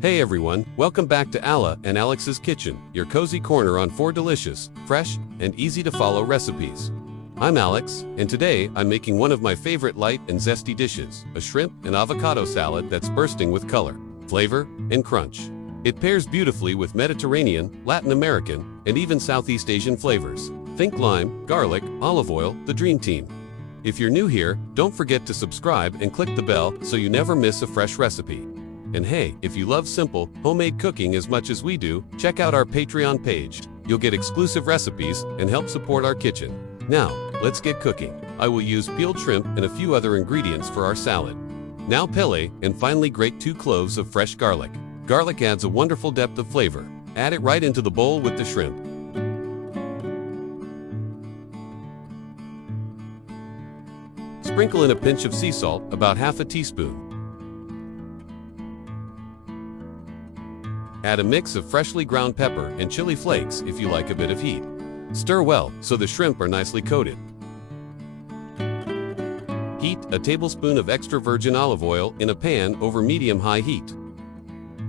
Hey everyone, welcome back to Alla and Alex's Kitchen, your cozy corner on 4 delicious, fresh, and easy to follow recipes. I'm Alex, and today I'm making one of my favorite light and zesty dishes, a shrimp and avocado salad that's bursting with color, flavor, and crunch. It pairs beautifully with Mediterranean, Latin American, and even Southeast Asian flavors. Think lime, garlic, olive oil, the dream team. If you're new here, don't forget to subscribe and click the bell so you never miss a fresh recipe. And hey, if you love simple, homemade cooking as much as we do, check out our Patreon page. You'll get exclusive recipes and help support our kitchen. Now, let's get cooking. I will use peeled shrimp and a few other ingredients for our salad. Now peel and finally grate 2 cloves of fresh garlic. Garlic adds a wonderful depth of flavor. Add it right into the bowl with the shrimp. Sprinkle in a pinch of sea salt, about half a teaspoon. Add a mix of freshly ground pepper and chili flakes if you like a bit of heat. Stir well so the shrimp are nicely coated. Heat a tablespoon of extra virgin olive oil in a pan over medium-high heat.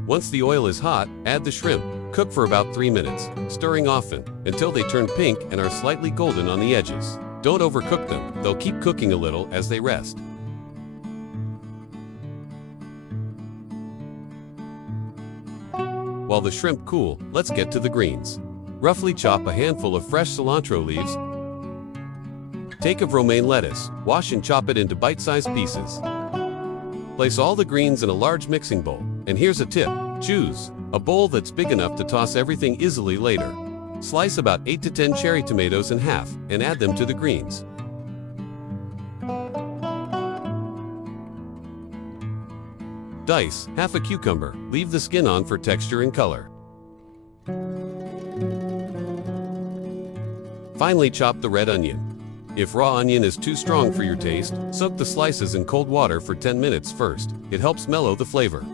Once the oil is hot, add the shrimp. Cook for about 3 minutes, stirring often, until they turn pink and are slightly golden on the edges. Don't overcook them, they'll keep cooking a little as they rest. While the shrimp cool, let's get to the greens. Roughly chop a handful of fresh cilantro leaves. Take of romaine lettuce, wash and chop it into bite-sized pieces. Place all the greens in a large mixing bowl. And here's a tip, choose a bowl that's big enough to toss everything easily later. Slice about 8 to 10 cherry tomatoes in half and add them to the greens. Dice half a cucumber, leave the skin on for texture and color. Finally chop the red onion. If raw onion is too strong for your taste, soak the slices in cold water for 10 minutes first. It helps mellow the flavor.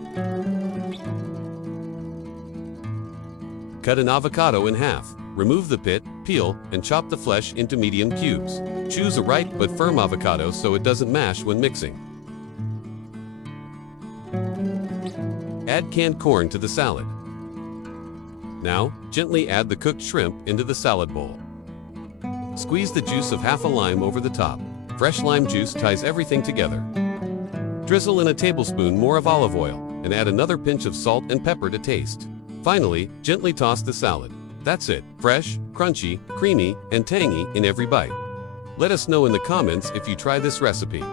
Cut an avocado in half. Remove the pit, peel, and chop the flesh into medium cubes. Choose a ripe but firm avocado so it doesn't mash when mixing. Add canned corn to the salad. Now, gently add the cooked shrimp into the salad bowl. Squeeze the juice of half a lime over the top. Fresh lime juice ties everything together. Drizzle in a tablespoon more of olive oil and add another pinch of salt and pepper to taste. Finally, gently toss the salad. That's it, fresh, crunchy, creamy, and tangy in every bite. Let us know in the comments if you try this recipe.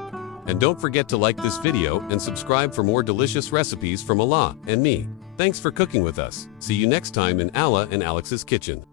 And don't forget to like this video and subscribe for more delicious recipes from Alla and me. Thanks for cooking with us. See you next time in Alla and Alex's Kitchen.